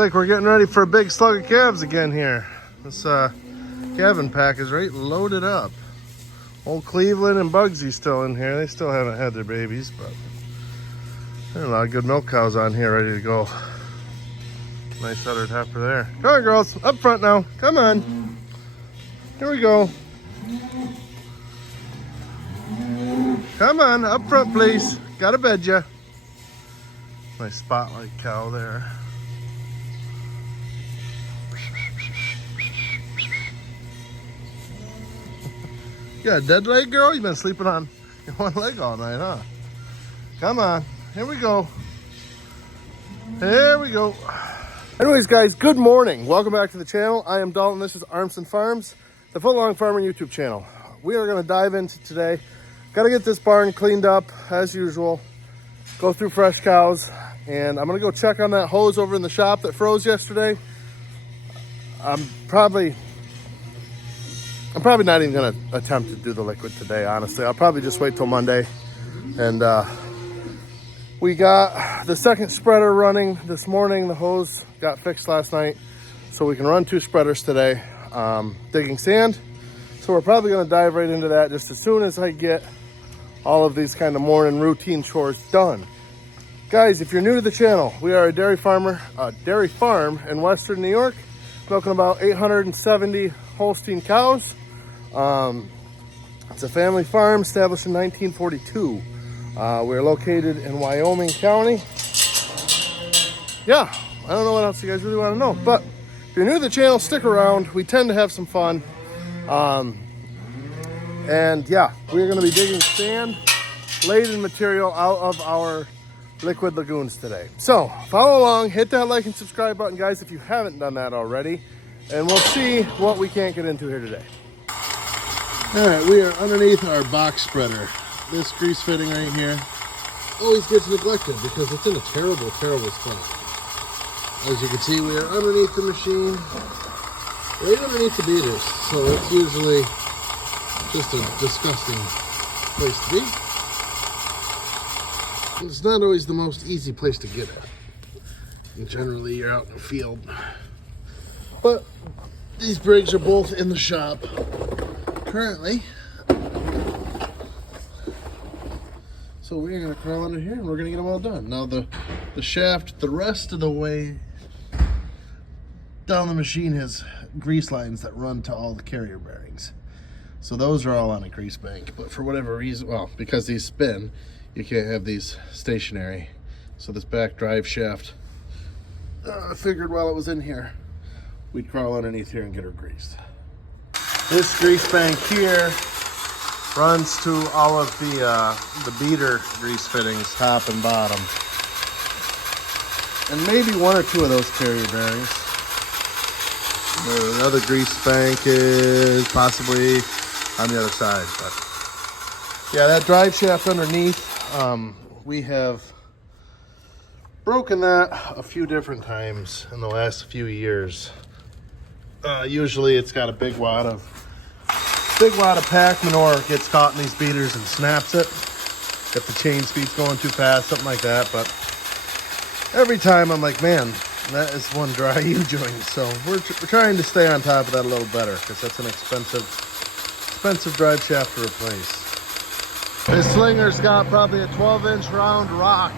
like we're getting ready for a big slug of calves again here. This calving pack is right loaded up. Old Cleveland and Bugsy's still in here. They still haven't had their babies, but there are a lot of good milk cows on here ready to go. Nice uddered heifer there. Come on, girls, up front now. Come on. Here we go. Come on, up front, please. Gotta bed ya. Nice spotlight cow there. You got a dead leg, girl? You've been sleeping on your one leg all night, huh? Come on. Here we go. Here we go. Anyways, guys, good morning. Welcome back to the channel. I am Dalton. This is Armson Farms, the Footlong Farmer YouTube channel. We are going to dive into today. Got to get this barn cleaned up as usual. Go through fresh cows. And I'm going to go check on that hose over in the shop that froze yesterday. I'm probably not even going to attempt to do the liquid today, honestly. I'll probably just wait till Monday. And we got the second spreader running this morning. The hose got fixed last night, so we can run 2 spreaders today, digging sand. So we're probably going to dive right into that just as soon as I get all of these kind of morning routine chores done. Guys, if you're new to the channel, we are a dairy farm in Western New York, milking about 870 Holstein cows. It's a family farm established in 1942. We're located in Wyoming County. Yeah, I don't know what else you guys really want to know, but if you're new to the channel, stick around. We tend to have some fun. And yeah, we're going to be digging sand, laden material out of our liquid lagoons today. So follow along, hit that like and subscribe button, guys, if you haven't done that already, and we'll see what we can't get into here today. All right, we are underneath our box spreader. This grease fitting right here always gets neglected because it's in a terrible, terrible spot. As you can see, we are underneath the machine, right underneath the beaters. So it's usually just a disgusting place to be. It's not always the most easy place to get it. And generally, you're out in the field. But these brigs are both in the shop currently. So we're going to crawl under here and we're going to get them all done. Now the shaft, the rest of the way down the machine has grease lines that run to all the carrier bearings. So those are all on a grease bank. But for whatever reason, well, because these spin, you can't have these stationary. So this back drive shaft, I figured while it was in here, we'd crawl underneath here and get her greased. This grease bank here runs to all of the beater grease fittings, top and bottom. And maybe 1 or 2 of those carrier bearings. Another grease bank is possibly on the other side. But yeah, that drive shaft underneath, we have broken that a few different times in the last few years. Usually it's got a big wad of pack manure gets caught in these beaters and snaps it if the chain speed's going too fast, something like that. But every time I'm like, man, that is one dry U-joint. So we're trying to stay on top of that a little better because that's an expensive drive shaft to replace. This slinger's got probably a 12-inch round rock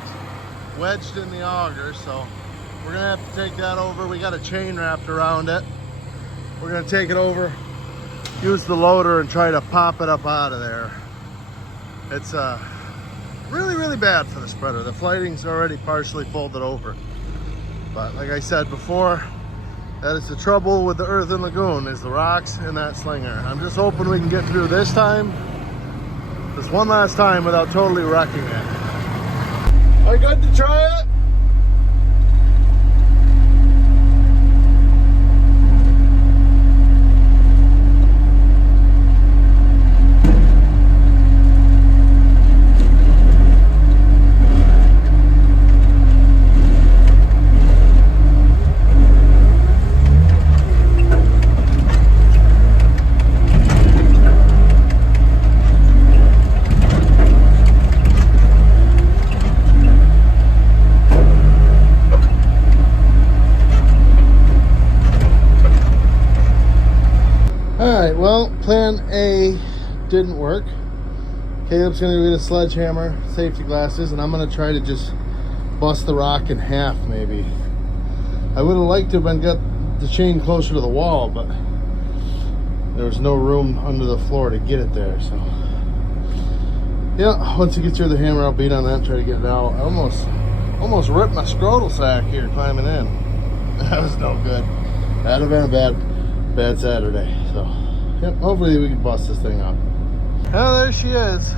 wedged in the auger, so we're gonna have to take that over. We got a chain wrapped around it. We're gonna take it over, use the loader and try to pop it up out of there. It's really, really bad for the spreader. The flighting's already partially folded over. But like I said before, that is the trouble with the earthen lagoon, is the rocks in that slinger. I'm just hoping we can get through this time, just one last time, without totally wrecking it. Are you good to try it? Alright, well, plan A didn't work. Caleb's going to get a sledgehammer, safety glasses, and I'm going to try to just bust the rock in half, maybe. I would have liked to have got the chain closer to the wall, but there was no room under the floor to get it there, so. Yeah, once it gets through the hammer, I'll beat on that and try to get it out. I almost ripped my scrotal sack here climbing in. That was no good. That'd have been a bad Saturday, so. Yep, hopefully we can bust this thing up. Oh, there she is.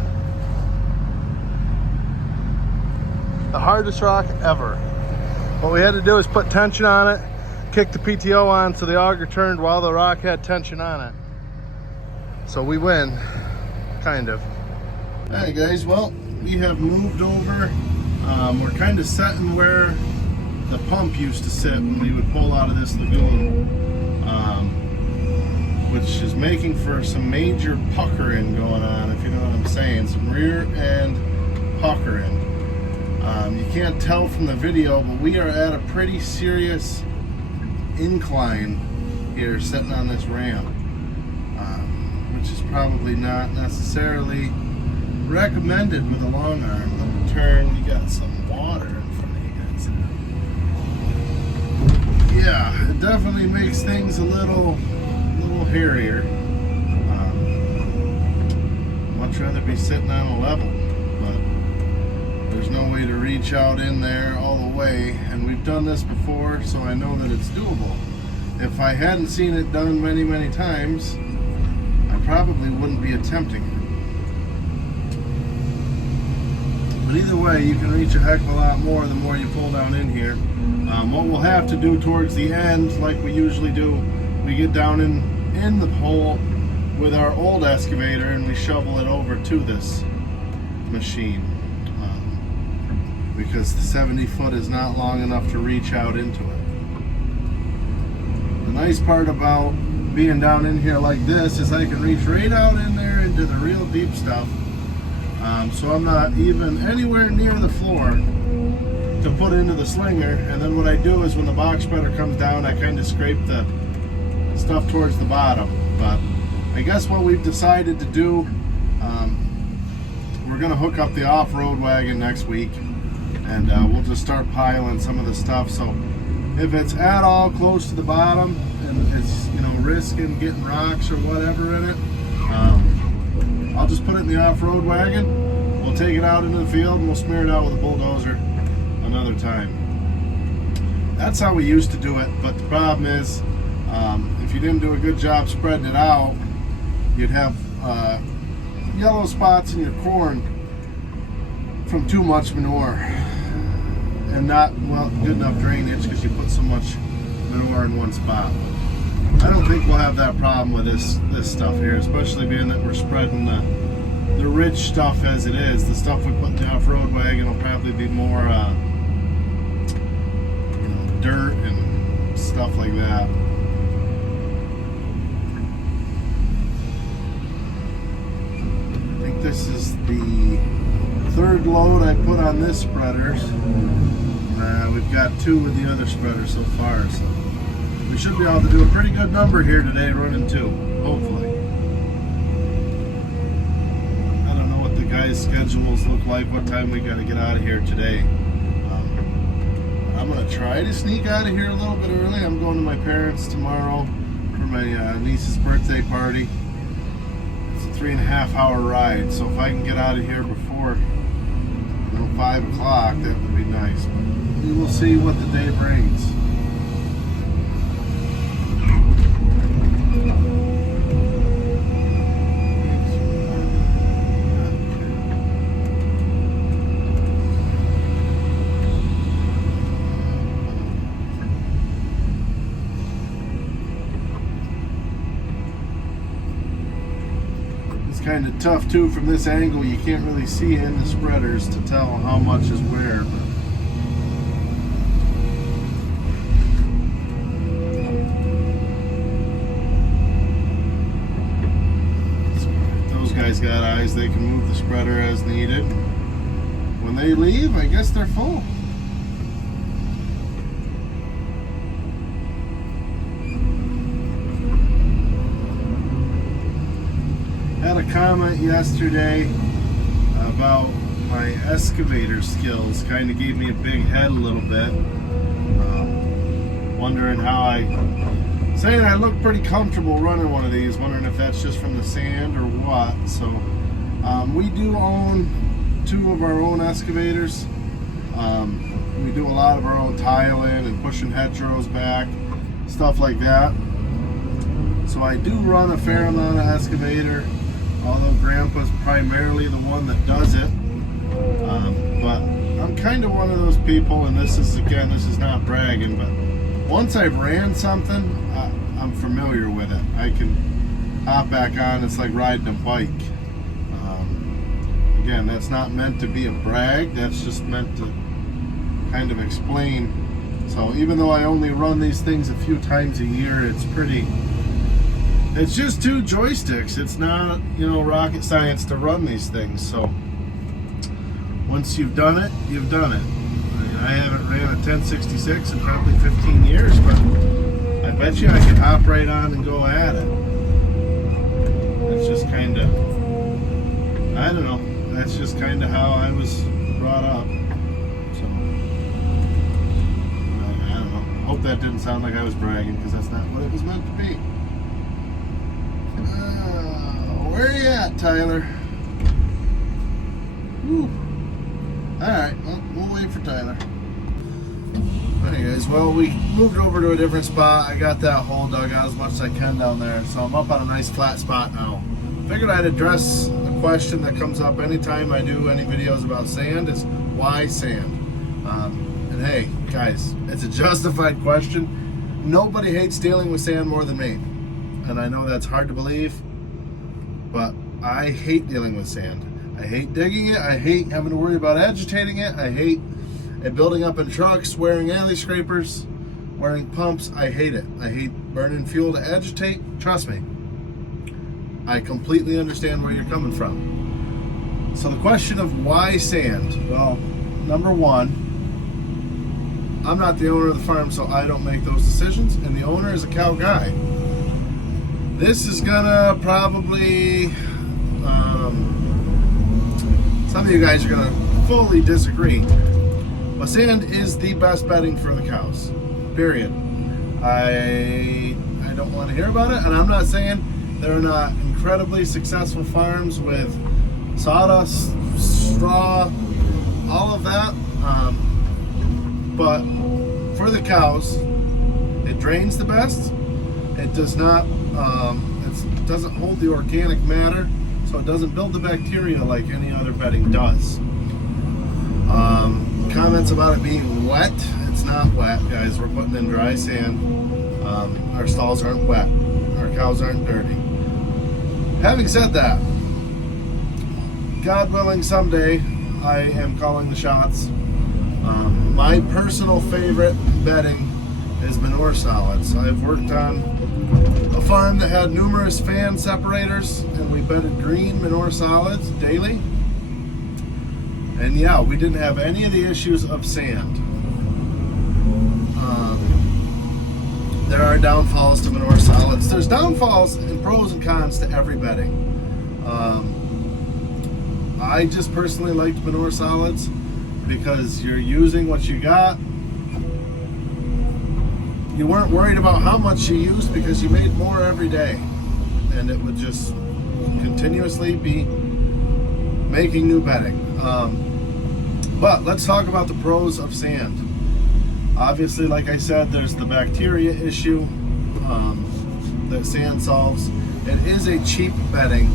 The hardest rock ever. What we had to do is put tension on it, kick the PTO on so the auger turned while the rock had tension on it. So we win, kind of. Alright guys, well, we have moved over. We're kind of setting where the pump used to sit when we would pull out of this lagoon, which is making for some major puckering going on, if you know what I'm saying. Some rear end puckering. You can't tell from the video, but we are at a pretty serious incline here sitting on this ramp, which is probably not necessarily recommended with a long arm. Let me turn. You got some water in front of you guys. Yeah, it definitely makes things a little hairier. Much rather be sitting on a level, but there's no way to reach out in there all the way, and we've done this before, so I know that it's doable. If I hadn't seen it done many times, I probably wouldn't be attempting it. But either way, you can reach a heck of a lot more the more you pull down in here. What we'll have to do towards the end, like we usually do, we get down in the hole with our old excavator and we shovel it over to this machine, because the 70 foot is not long enough to reach out into it. The nice part about being down in here like this is I can reach right out in there into the real deep stuff, so I'm not even anywhere near the floor to put into the slinger. And then what I do is when the box spreader comes down, I kind of scrape the stuff towards the bottom. But I guess what we've decided to do, we're going to hook up the off-road wagon next week, and we'll just start piling some of the stuff. So if it's at all close to the bottom and it's, you know, risking getting rocks or whatever in it, I'll just put it in the off-road wagon. We'll take it out into the field and we'll smear it out with a bulldozer another time. That's how we used to do it, but the problem is, if you didn't do a good job spreading it out, you'd have yellow spots in your corn from too much manure and not good enough drainage because you put so much manure in one spot. I don't think we'll have that problem with this stuff here, especially being that we're spreading the rich stuff as it is. The stuff we put in the off-road wagon will probably be more you know, dirt and stuff like that. I think this is the third load I put on this spreader. We've got 2 with the other spreader so far, so we should be able to do a pretty good number here today, running 2, hopefully. I don't know what the guys' schedules look like, what time we got to get out of here today. I'm going to try to sneak out of here a little bit early. I'm going to my parents tomorrow for my niece's birthday party. It's a 3.5 hour ride, so if I can get out of here before 5 o'clock, that would be nice. But we will see what the day brings. Kind of tough too from this angle. You can't really see in the spreaders to tell how much is where, but those guys got eyes. They can move the spreader as needed. When they leave, I guess they're full. a comment yesterday about my excavator skills. Kind of gave me a big head a little bit. Wondering how saying I look pretty comfortable running one of these, wondering if that's just from the sand or what. So we do own 2 of our own excavators. We do a lot of our own tiling and pushing hedgerows back, stuff like that. So I do run a fair amount of excavator, although Grandpa's primarily the one that does it. But I'm kind of one of those people, and this is not bragging, but once I've ran something, I'm familiar with it. I can hop back on. It's like riding a bike. Again, that's not meant to be a brag. That's just meant to kind of explain. So even though I only run these things a few times a year, it's just 2 joysticks. It's not, rocket science to run these things. So once you've done it, you've done it. I haven't ran a 1066 in probably 15 years, but I bet you I could hop right on and go at it. It's just kind of, I don't know, that's just kind of how I was brought up. So, I don't know. I hope that didn't sound like I was bragging, because that's not what it was meant to be. Where are you at, Tyler? Whew. Alright, well, we'll wait for Tyler. Alright guys, well, we moved over to a different spot. I got that hole dug out as much as I can down there, so I'm up on a nice flat spot now. Figured I'd address a question that comes up anytime I do any videos about sand, is why sand? And hey, guys, it's a justified question. Nobody hates dealing with sand more than me. And I know that's hard to believe, but I hate dealing with sand. I hate digging it. I hate having to worry about agitating it. I hate it building up in trucks, wearing alley scrapers, wearing pumps. I hate it. I hate burning fuel to agitate. Trust me. I completely understand where you're coming from. So the question of why sand? Well, number one, I'm not the owner of the farm, so I don't make those decisions, and the owner is a cow guy. This is gonna probably, some of you guys are gonna fully disagree, but sand is the best bedding for the cows, period. I don't want to hear about it, and I'm not saying they're not incredibly successful farms with sawdust, straw, all of that, but for the cows, it drains the best. It does not, it doesn't hold the organic matter, so it doesn't build the bacteria like any other bedding does. Comments about it being wet. It's not wet, guys. We're putting in dry sand. Our stalls aren't wet. Our cows aren't dirty. Having said that, God willing, someday I am calling the shots. My personal favorite bedding is manure solids. I've worked on a farm that had numerous fan separators, and we bedded green manure solids daily. And yeah, we didn't have any of the issues of sand. There are downfalls to manure solids. There's downfalls and pros and cons to every bedding. I just personally liked manure solids because you're using what you got. You weren't worried about how much you used because you made more every day, and it would just continuously be making new bedding. But let's talk about the pros of sand. Obviously, like I said, there's the bacteria issue that sand solves. It is a cheap bedding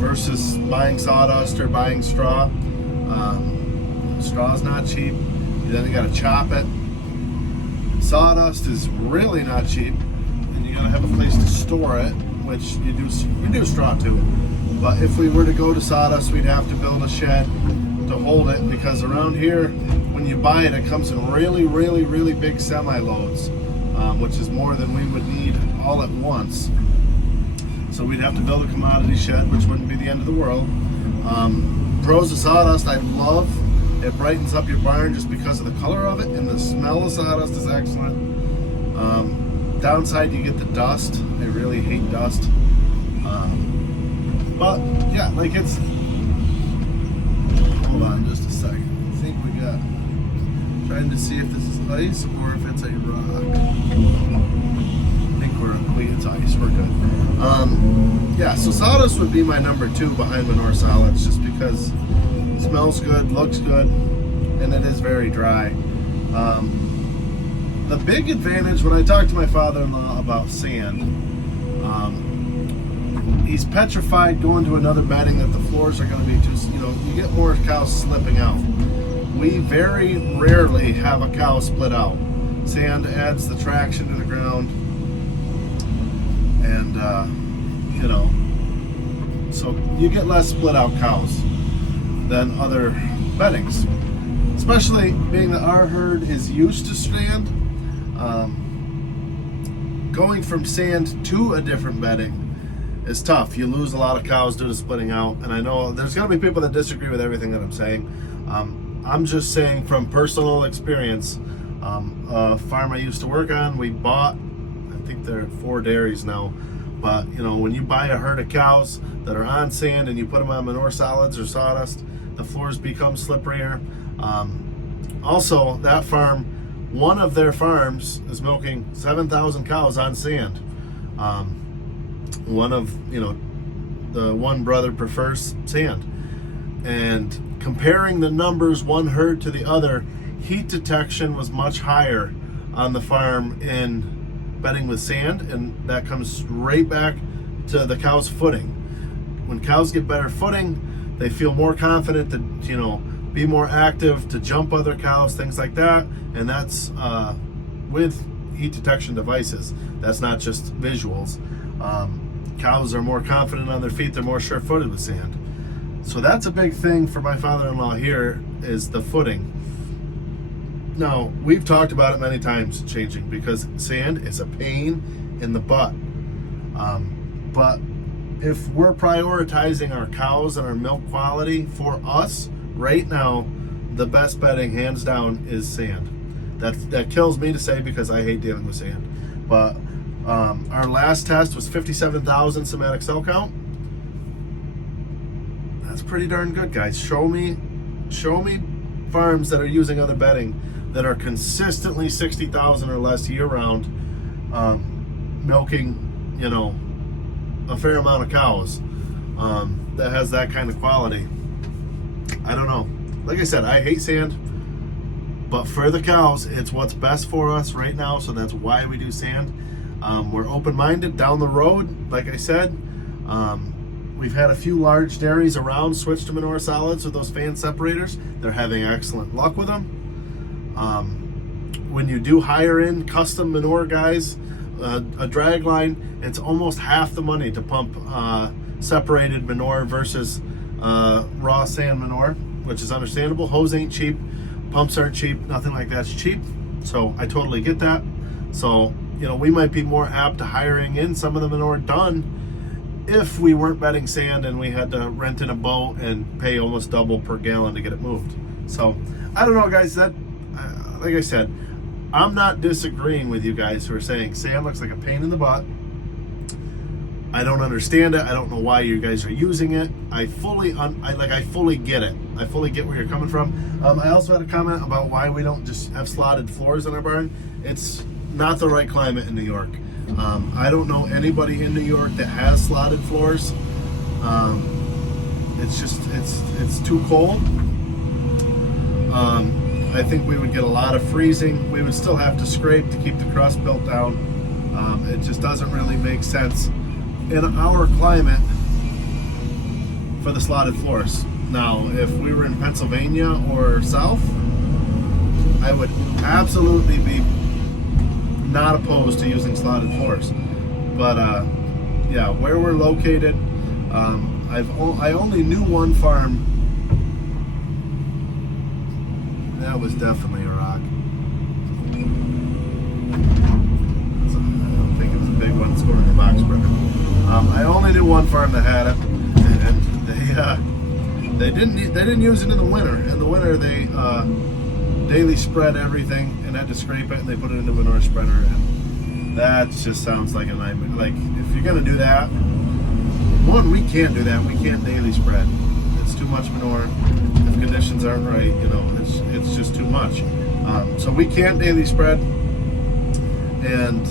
versus buying sawdust or buying straw. Straw's not cheap. Then you gotta chop it. Sawdust is really not cheap, and you gotta have a place to store it, which you do straw too. But if we were to go to sawdust, we'd have to build a shed to hold it, because around here, when you buy it, it comes in really, really, really big semi-loads, which is more than we would need all at once. So we'd have to build a commodity shed, which wouldn't be the end of the world. Pros of sawdust, I love. It brightens up your barn just because of the color of it, and the smell of sawdust is excellent. Downside, you get the dust. I really hate dust. But yeah, like it's, hold on just a second. I think we got, trying to see if this is ice or if it's a rock. I think it's ice, we're good. Yeah, so sawdust would be my number 2 behind manure solids, just because it smells good, looks good, and it is very dry. The big advantage, when I talked to my father-in-law about sand, he's petrified going to another bedding that the floors are going to be too, you get more cows slipping out. We very rarely have a cow split out. Sand adds the traction to the ground, and so you get less split out cows than other beddings, especially being that our herd is used to sand. Going from sand to a different bedding is tough. You lose a lot of cows due to splitting out, and I know there's going to be people that disagree with everything that I'm saying. I'm just saying from personal experience. A farm I used to work on, we bought, I think there are 4 dairies now, but when you buy a herd of cows that are on sand and you put them on manure solids or sawdust, the floors become slipperier. Also, that farm, one of their farms is milking 7,000 cows on sand. One of, the one brother prefers sand. And comparing the numbers, one herd to the other, heat detection was much higher on the farm in bedding with sand, and that comes right back to the cow's footing. When cows get better footing, they feel more confident to, be more active, to jump other cows, things like that, and that's with heat detection devices. That's not just visuals. Cows are more confident on their feet, they're more sure-footed with sand. So that's a big thing for my father-in-law here, is the footing. Now, we've talked about it many times, changing, because sand is a pain in the butt. But if we're prioritizing our cows and our milk quality, for us, right now, the best bedding, hands down, is sand. That kills me to say, because I hate dealing with sand. But our last test was 57,000 somatic cell count. That's pretty darn good, guys. Show me farms that are using other bedding that are consistently 60,000 or less year-round, milking, a fair amount of cows, that has that kind of quality. I don't know. Like I said, I hate sand, but for the cows, it's what's best for us right now, so that's why we do sand. We're open-minded down the road. Like I said, we've had a few large dairies around switch to manure solids with those fan separators. They're having excellent luck with them. When you do hire in custom manure guys, a drag line, it's almost half the money to pump separated manure versus raw sand manure, which is understandable. Hose ain't cheap, pumps aren't cheap, nothing like that's cheap. So I totally get that. So, we might be more apt to hiring in some of the manure done if we weren't bedding sand and we had to rent in a boat and pay almost double per gallon to get it moved. So I don't know, guys. That, like I said, I'm not disagreeing with you guys who are saying sand looks like a pain in the butt. I don't understand it. I don't know why you guys are using it. I fully get it. I fully get where you're coming from. I also had a comment about why we don't just have slotted floors in our barn. It's not the right climate in New York. I don't know anybody in New York that has slotted floors. It's too cold. I think we would get a lot of freezing. We would still have to scrape to keep the crust built down. It just doesn't really make sense in our climate for the slotted floors. Now, if we were in Pennsylvania or south, I would absolutely be not opposed to using slotted floors. But yeah, where we're located, I only knew one farm. That was definitely a rock. I don't think it was a big one scoring the box spreader. I only knew one farm that had it, and they didn't use it in the winter. In the winter, they daily spread everything and had to scrape it, and they put it into a manure spreader. And that just sounds like a nightmare. Like, if you're gonna do that, one, we can't do that. We can't daily spread. It's too much manure. If conditions aren't right, you know, it's just too much. So we can't daily spread. And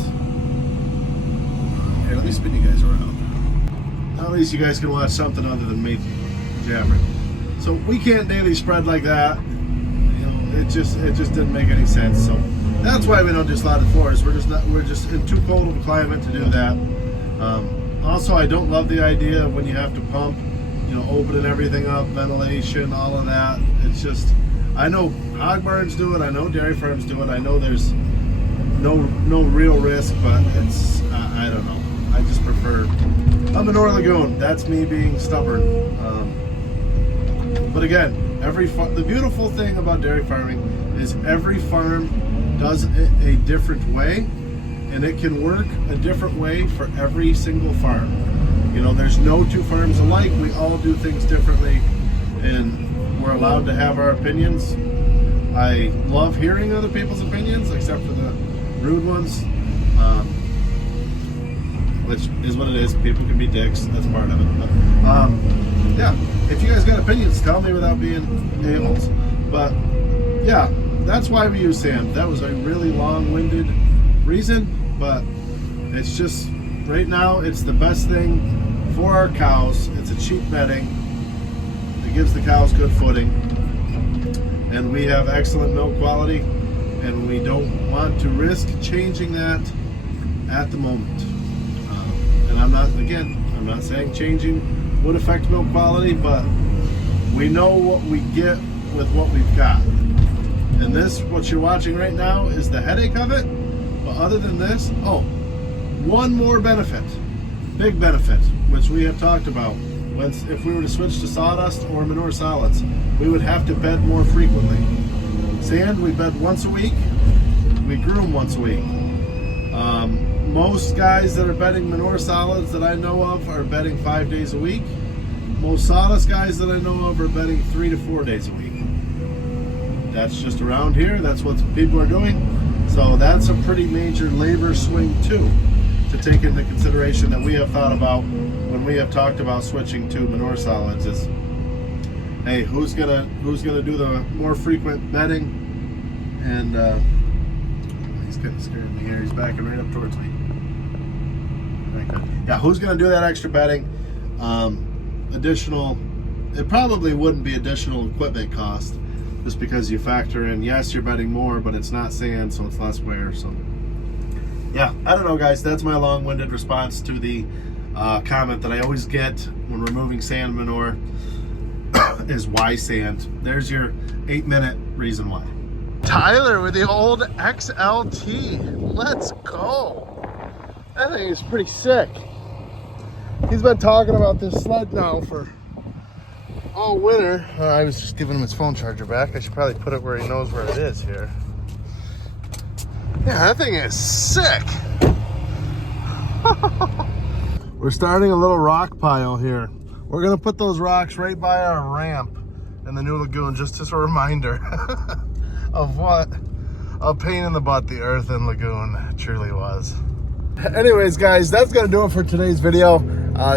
here, let me spin you guys around. Now at least you guys can watch something other than me jabbering. So we can't daily spread like that. You know, it just didn't make any sense. So that's why we don't do slotted floors. We're just in too cold of a climate to do that. Also, I don't love the idea of when you have to pump, you know, opening everything up, ventilation, all of that. It's just, I know hog barns do it. I know dairy farms do it. I know there's no real risk, but it's I don't know. I just prefer a manure lagoon. That's me being stubborn. But again, the beautiful thing about dairy farming is every farm does it a different way, and it can work a different way for every single farm. You know, there's no two farms alike. We all do things differently, and we're allowed to have our opinions. I love hearing other people's opinions, except for the rude ones, which is what it is. People can be dicks. That's part of it. But, yeah, if you guys got opinions, tell me without being a-holes. But yeah, that's why we use sand. That was a really long-winded reason, but it's just, right now, it's the best thing for our cows. It's a cheap bedding. It gives the cows good footing, and we have excellent milk quality, and we don't want to risk changing that at the moment. And I'm not saying changing would affect milk quality, but we know what we get with what we've got. And this, what you're watching right now, is the headache of it. But other than this, oh, one more benefit, big benefit, which we have talked about. If we were to switch to sawdust or manure solids, we would have to bed more frequently. Sand, we bed once a week. We groom once a week. Most guys that are bedding manure solids that I know of are bedding 5 days a week. Most sawdust guys that I know of are bedding 3 to 4 days a week. That's just around here. That's what people are doing. So that's a pretty major labor swing too, to take into consideration that we have thought about when we have talked about switching to manure solids. Is, hey, who's gonna do the more frequent bedding? And he's kind of scaring me here. He's backing right up towards me. Yeah, who's gonna do that extra bedding? Additional, it probably wouldn't be additional equipment cost, just because you factor in, yes, you're bedding more, but it's not sand, so it's less wear. So yeah, I don't know, guys. That's my long-winded response to the comment that I always get when removing sand manure is why sand. There's your 8-minute reason why. Tyler with the old XLT. Let's go. That thing is pretty sick. He's been talking about this sled now for all winter. I was just giving him his phone charger back. I should probably put it where he knows where it is here. Yeah, that thing is sick. We're starting a little rock pile here. We're gonna put those rocks right by our ramp in the new lagoon, just as a reminder of what a pain in the butt the earth in Lagoon truly was. Anyways, guys, that's gonna do it for today's video.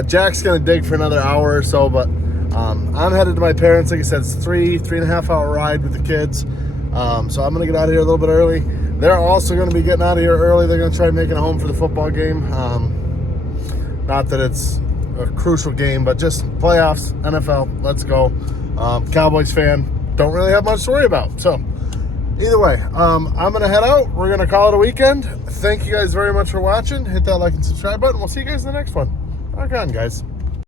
Jack's gonna dig for another hour or so, but I'm headed to my parents. Like I said, it's 3.5 hour ride with the kids. So I'm gonna get out of here a little bit early. They're also gonna be getting out of here early. They're gonna try making it home for the football game. Not that it's a crucial game, but just playoffs, NFL, let's go. Cowboys fan, don't really have much to worry about. So either way, I'm gonna head out. We're gonna call it a weekend. Thank you guys very much for watching. Hit that like and subscribe button. We'll see you guys in the next one. Rock on, guys.